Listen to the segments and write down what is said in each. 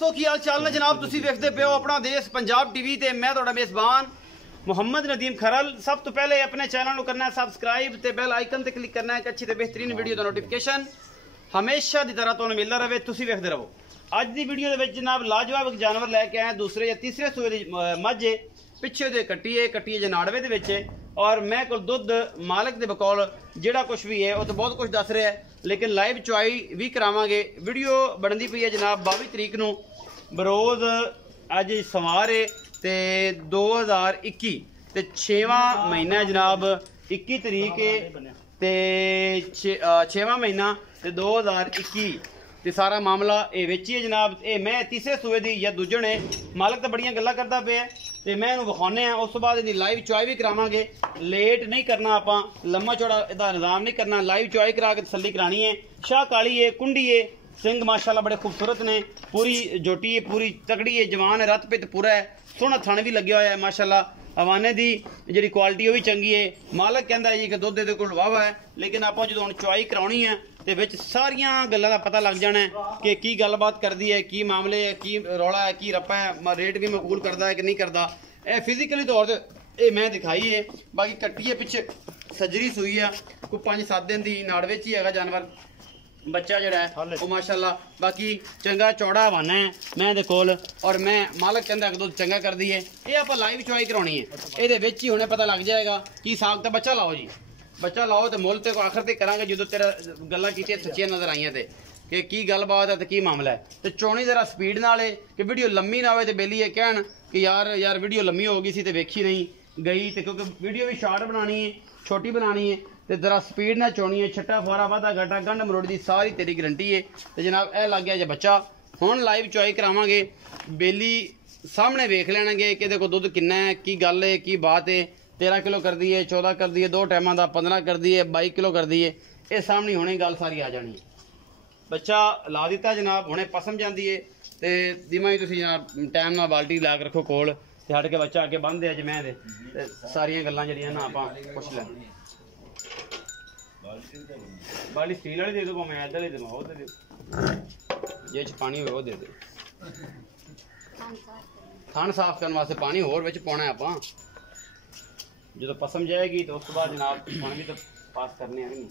दोस्तों की हाल चाल ने जनाब तुसी वेखदे पे हो अपना देश पंजाब टीवी ते मैं तुहाडा मेज़बान मुहम्मद नदीम खरल। सब तो पहले अपने चैनल को करना है सबसक्राइब ते बेल आइकन ते क्लिक करना है कि अच्छी ते बेहतरीन वीडियो दा नोटिफिकेशन हमेशा दी तरह तुहानू मिलदा रहे, तुसी वेखदे रहो। अज दी वीडियो दे विच जनाब लाजवाब एक जानवर लैके आए, दूसरे या तीसरे सूए दी मझ पिछे दे कट्टिए जनाड़वे दे विच और मैं कोल दुध मालिक दे बकौल जेड़ा कुछ भी है वो तो बहुत कुछ दस रहा है, लेकिन लाइव चुआई भी करावांगे। वीडियो बनती पई है जनाब 22 तरीक नूं बरोज अज सवार है ते 2021 ते 6वां महीना है जनाब 21 तरीक है ते 6वां महीना ते 2021 ते सारा मामला ये वेची है जनाब। ये मैं तीसरे सूए दी या दूजे ने मालिक तो बड़ियां गल्लां करदा पे ते मैं इहनूं विखाने हैं, उस तो बाद इहदी लाइव चुआई भी करावांगे। लेट नहीं करना, आपां लम्मा चौड़ा इहदा निज़ाम नहीं करना, लाइव चुआई करा के तसल्ली करानी है। शाह काली है, कुंडी है, सिंह माशाल्लाह बड़े खूबसूरत ने, पूरी जोटी है, पूरी तगड़ी है, जवान है, रत पित पूरा है, सोहना थन भी लग्या होया है माशाल्लाह। हवाने दी जी क्वालिटी वो भी चंगी है। मालक कहता जी कि दुध दे कोल वावा है, लेकिन आप जो हुण चुआई कराउणी है ते विच सारियां गल्लां दा पता लग जाना है कि की गलबात करदी है, की मामले है, की रौला है, की रप्पा है, रेट भी मकबूल करदा है कि नहीं करदा। ए फिजिकली तौर ते ये मैं दिखाई है। बाकी कट्टी है पिछे सजरी सूई है, कोई 5-7 दिन की नाड़ विच ही हैगा जानवर। बच्चा जड़ा है वो माशाल्लाह बाकी चंगा चौड़ा हवाना है मैं दे कोल, और मैं मालक कहता कि दुध चंगा कर दी है। ये आप लाइव चुआई करानी है, ये ही हुणे पता लग जाएगा कि साग तो बच्चा लाओ जी, बच्चा लाओ तो मुल ते को आखिर ते करांगे जो तेरा गल्लां कीतियां सच्चियां नजर आईयां ते कि की गलबात है तो की मामला है। तो चौनी जरा स्पीड नाल है कि वीडियो लम्मी ना हो तो बेली है कहन कि यार वीडियो लम्मी हो गई सी ते वेखी नहीं गई, तो क्योंकि वीडियो भी शॉर्ट बनानी है, छोटी बनानी है, तो जरा स्पीड ना चोनी है। छट्टा फुआरा वाधा घाटा गंढ मरोड़ की सारी तेरी गारंटी है। तो जनाब यह लग गया जो बच्चा, हुण लाइव चुआई करावांगे, बेली सामने वेख लेंगे कि देखो दुध किन्ना है, की गल है, की बात है। 13 किलो कर दी है, 14 कर दी है, 2 टाइमां दा 15 कर दी है, 22 किलो कर दी है, ये सामने होने गल सारी आ जानी है। बच्चा ला दिता जनाब, हुणे पसम जाती है तो दिमा ही तुसीं जनाब टाइम नाल बाल्टी ला के रखो कोल ते हट के बच्चा अगे बंद दे जमैं दे ते सारियां गल्लां जड़ियां ना आपां पुछ लैंदे। बाल्टी स्टील वाली दे दो, मैं इधर ही देवां वो दे दो, जे च पानी होवे वो दे दो। थान साफ करने वास्ते पानी होर विच पाउणा है आपां, जो पसम जाएगी तो उस बाद जनाब पानी भी तो पास करने हैं।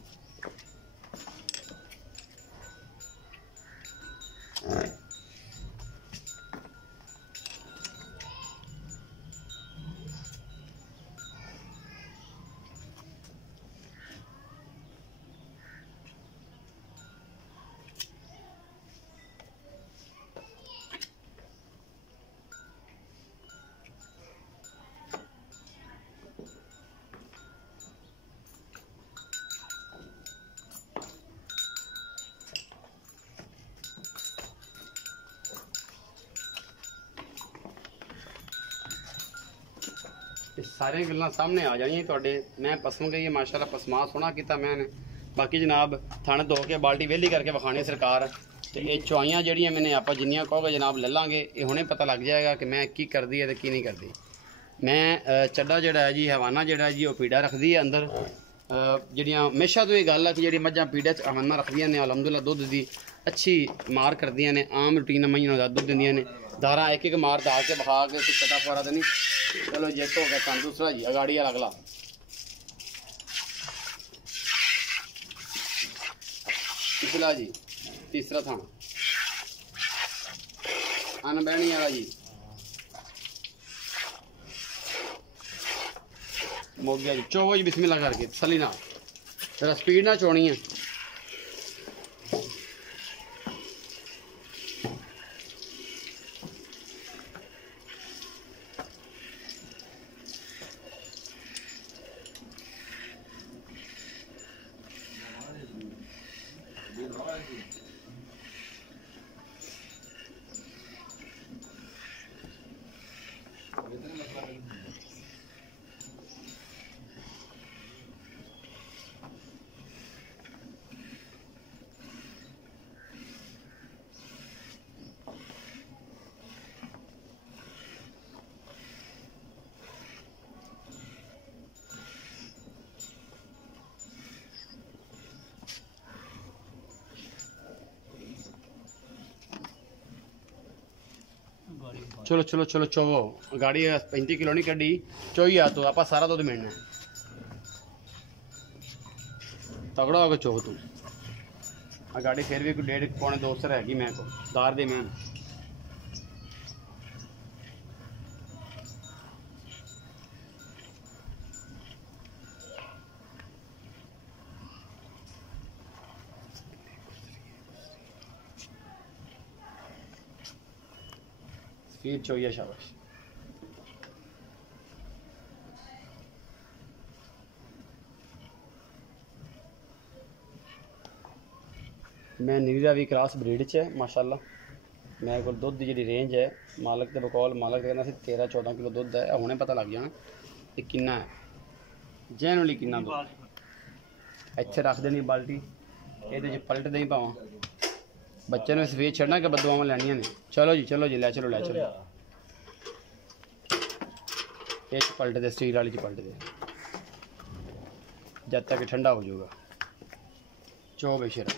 सारे गल्लां सामने आ जानियां तुहाडे। मैं पसम गई है माशाल्लाह, पसमा सोहना कीता मैंने। बाकी जनाब थण धो के बाल्टी वेली करके विखानी सरकार। तो ये चुआइयां जड़ियां मैंने आप जिन्नियां कहोगे जनाब ले लांगे, ये हुणे पता लग जाएगा कि मैं की करदी है तो की नहीं करदी। मैं चड्डा जड़ा है जी, हवाना जड़ा है जी, वो पीड़ा रखदी है अंदर। जड़ियां हमेशा तो ये गल है कि जी मझां पीड़ा च हवाना रखदियां ने, अलहमदुलिल्लाह दुध की अच्छी मार करदियां ने, आम रूटीन मईयां दा दुध दिंदियां ने। दारा एक एक मार दा के बहा के चटा फुआरा तो नहीं। चलो जेट हो गया काम दूसरा जी, अगाड़ी वाला अगला पिछला जी, तीसरा थाना अनबहनी वाला जी मुक गया जी। चोवो जी बिस्मिल्लाह करके तसल्ली ना, जरा स्पीड ना चोनी है। चलो चलो चलो चोवो गाड़ी 35 किलो नहीं कड़ी चोई आ तो आप सारा दुध मिलना है तगड़ा होगा चो तू आ गाड़ी फिर भी 1.5 पौने 2 सर हैगी मैं को दार दे मैं फिर चोइया शाबाश मैं नीरा भी क्रॉस ब्रीड च है माशाल्लाह मेरे को दुध की जी रेंज है मालक के बकौल मालक कहना 13-14 किलो दुध है हुणे पता लग जाना कि किन्ना है जनरली किन्ना दुध इत्थे रख देनी बाल्टी ये पलट दे पावा बच्चे ने सफेद छड़ना कि बदुआवां लैनियां ने चलो जी लै चलो ये पलट दे स्टील वाली पलट दे जब तक ठंडा हो जाएगा चो बेशरा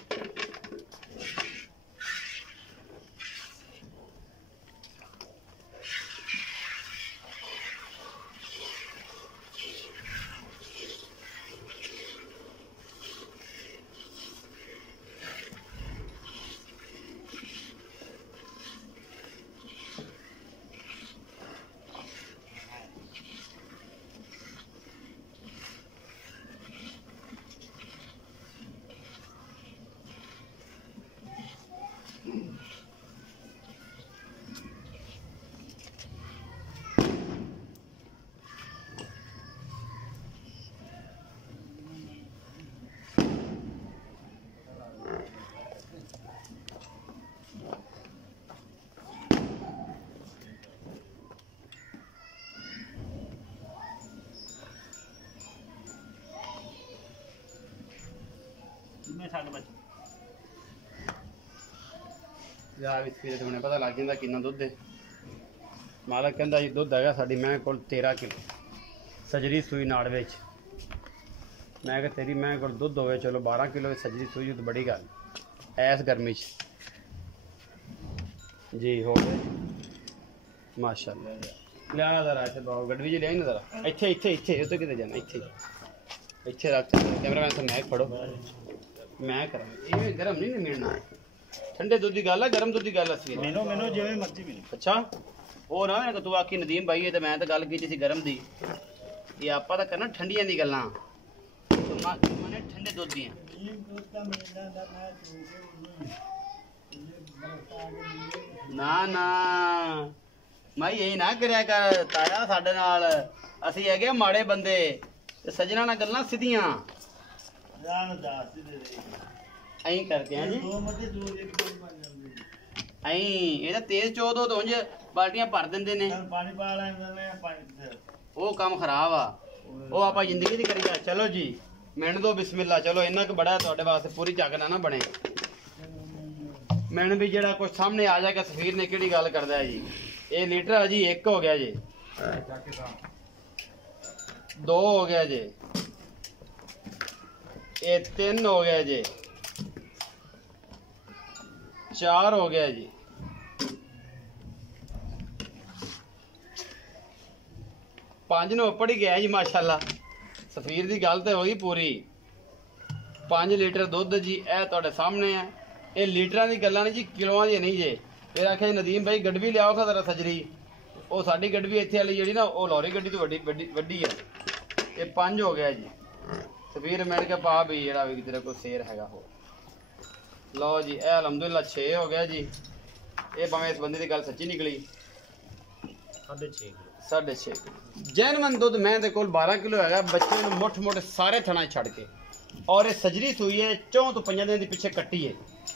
पता लग जाता कि दुध है मालक कहता जी दुध है साड़ी मैं को 13 किलो सजरी सूई नाड़ विच मैं कि तेरी मैं को दुध हो चलो 12 किलो सजरी सूई तो बड़ी गल ऐस गर्मी जी हो गए माशाल्लाह लिया जरा ऐसे बाबू गड्डी जी लिया ना जरा इत्थे इत्थे इत्थे तो किते जाना इत्थे इत्थे रख कैमरा मैन से मैं फड़ो मैं करा ये गरम नहीं मिलना ठंडे दूध की गल है गरम दूध की गल है मैनू मैनू जिवें मर्जी मिले अच्छा वो ना मैं तू आखी नदीम भाई है तो मैं तो गल की सी गरम दी ये आपा तो करना ठंडियां दी गल्लां मैंने ठंडे दूध दी ना ना मैं यही ना करया कर ताया साडे नाल असीं हैगे माड़े बंदे ते सजना नाल गल्लां सीधियां ऐं करके हैं जी ऐं ये तेज चो दो तो उंज बाल्टियां भर देंदे ने वो काम खराब आ वो आपां जिंदगी दी करी जा चलो जी मैन दो बिस्मिल्ला चलो इन्ना क बड़ा तुहाडे वास्ते पूरी झग ना बने मैन भी जेड़ा कुछ सामने आ जाएगा सफीर ने केड़ी गल करदा है जी ये लीटर है जी 1 हो गया जी 2 हो गया जी ये 3 हो गया जी 4 हो गया जी 5 ने उपड़ ही गया जी माशाल्लाह सफीर की गल तो होगी पूरी 5 लीटर दुध जी ए तुहाडे सामने है ये लीटर की गल्लां नहीं जी किलोआं दी नहीं जे फिर आखे नदीम भाई गड्डी लियाओ खतरा सजरी वो साडी गड्डी इत्थे वाली जी ना वो लॉरी गड्डी तो वड्डी है ये 5 हो गया जी सफीर मैंने कहा पा भी जेड़ा भी तेरे को शेर हैगा हो लो जी ए अलहमदुलिल्लाह 6 हो गया जी ये भावें इस बंदे की गल सच्ची निकली 6.5 जैनवन दुध मैं दे कोल 12 किलो है बच्चे मुठ मुठ सारे थना छड़ के और ये सजरी सूई है 4 तो 5 दिन के पिछे कट्टी है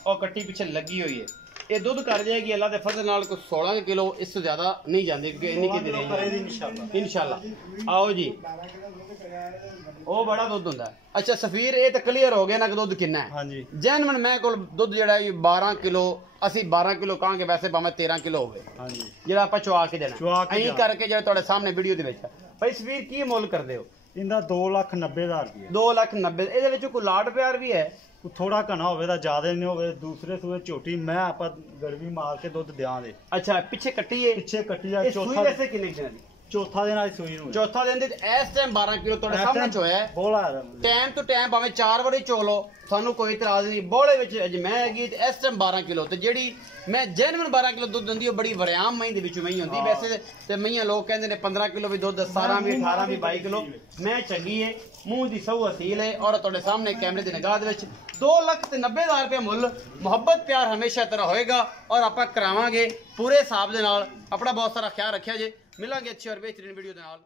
और कट्टी पिछे लगी हुई है ये दुध कर जाएगी अल्लाह के फजल नाल को 16 किलो इससे ज्यादा नहीं जाती क्योंकि इन्नी की रेंज इंशाल्लाह आओ जी वो बड़ा दुध होंदा है अच्छा सफीर ये तो क्लियर हो गया ना कि दुध कितना है हां जी जैनवन मैं कोल दुध जेड़ा 12 किलो ਅਸੀਂ 12 किलो कहांगे वैसे भावें 13 किलो होवे हां जी जेड़ा ਆਪਾਂ ਚਵਾ ਕੇ ਦੇਣਾ ਐਂ ਕਰਕੇ ਜਿਹੜਾ ਤੁਹਾਡੇ ਸਾਹਮਣੇ ਵੀਡੀਓ ਦੇ ਵਿੱਚ ਭਾਈ ਸਵੀਰ ਕੀ ਮੁੱਲ ਕਰਦੇ ਹੋ ਇਹਦਾ 2,90,000 ਰੁਪਏ। 2,90,000। ਇਹਦੇ ਵਿੱਚ ਕੋਈ ਲਾਡ ਪਿਆਰ ਵੀ ਹੈ? ਥੋੜਾ ਘਣਾ ਹੋਵੇ ਤਾਂ ਜ਼ਿਆਦਾ ਨਹੀਂ ਹੋਵੇ। ਦੂਸਰੇ ਸੂਏ ਝੋਟੀ ਮੈਂ ਆਪਾਂ ਗੜਵੀ ਮਾਰ ਕੇ ਦੁੱਧ ਦਿਆਂ ਦੇ। ਅੱਛਾ ਪਿੱਛੇ ਕੱਟੀ ਹੈ? ਪਿੱਛੇ ਕੱਟੀ ਆ। ਚੌਥਾ ਵੈਸੇ ਕਿੰਨੇ ਦਿਨਾਂ ਦੀ? ਚੌਥਾ ਦਿਨ ਅੱਜ ਸੂਈ ਨੂੰ। ਚੌਥਾ ਦਿਨ ਦੇ ਇਸ ਟਾਈਮ 12 ਕਿਲੋ ਤੁਹਾਡੇ ਸਾਹਮਣੇ ਚ ਹੋਇਆ ਹੈ। ਬੋਲਾ ਟਾਈਮ ਤੋਂ ਟਾਈਮ ਭਾਵੇਂ 4 ਵਾਰੀ ਚੋ ਲਓ, ਸਾਨੂੰ ਕੋਈ ਇਤਰਾਜ਼ ਨਹੀਂ। ਬੋਲੇ ਵਿੱਚ ਅਜ ਮੈਂ ਹੈਗੀ ਤੇ ਇਸ ਟਾਈਮ 12 ਕਿਲੋ, ਤੇ ਜਿਹੜੀ ਮੈਂ ਜੈਨੂਇਨ 12 ਕਿਲੋ ਦੁੱਧ ਦਿੰਦੀ ਉਹ ਬੜੀ ਵਰਿਆਮ ਮਹੀਂ ਦੇ ਵਿੱਚੋਂ ਮਹੀਂ ਹੁੰਦੀ। ਵੈਸੇ ਤੇ ਮਈਆਂ ਲੋਕ ਕਹਿੰਦੇ ਨੇ 15 ਕਿਲੋ ਵੀ ਦੁੱਧ, 17 ਵੀ, 18 ਵੀ, 22 ਕਿਲੋ। ਮੈਂ ਚੰਗੀ ਹੈ, ਮੂੰਹ ਦੀ ਸਹੂ ਅਸੀਲ ਹੈ, ਔਰ ਤੁਹਾਡੇ ਸਾਹਮਣੇ ਕੈਮਰੇ ਦੀ ਨਿਗਾਹ ਦੇ ਵਿੱਚ 2,90,000 ਰੁਪਏ ਮੁੱਲ। ਮੁਹੱਬਤ ਪਿਆਰ ਹਮੇਸ਼ਾ ਤਰ੍ਹਾਂ ਹੋਏਗਾ ਔਰ ਆਪਾਂ ਕਰਾਵਾਂਗੇ ਪੂਰੇ ਹਿਸਾਬ ਦੇ ਨਾਲ। ਆਪਣਾ ਬਹੁਤ ਸਾਰਾ ਖਿਆਲ ਰੱਖਿਆ ਜੇ। ਮਿਲਾਂਗੇ ਅੱਛੀ ਔਰ ਬਿਹਤਰੀਨ ਵੀਡੀਓ ਦੇ ਨਾਲ।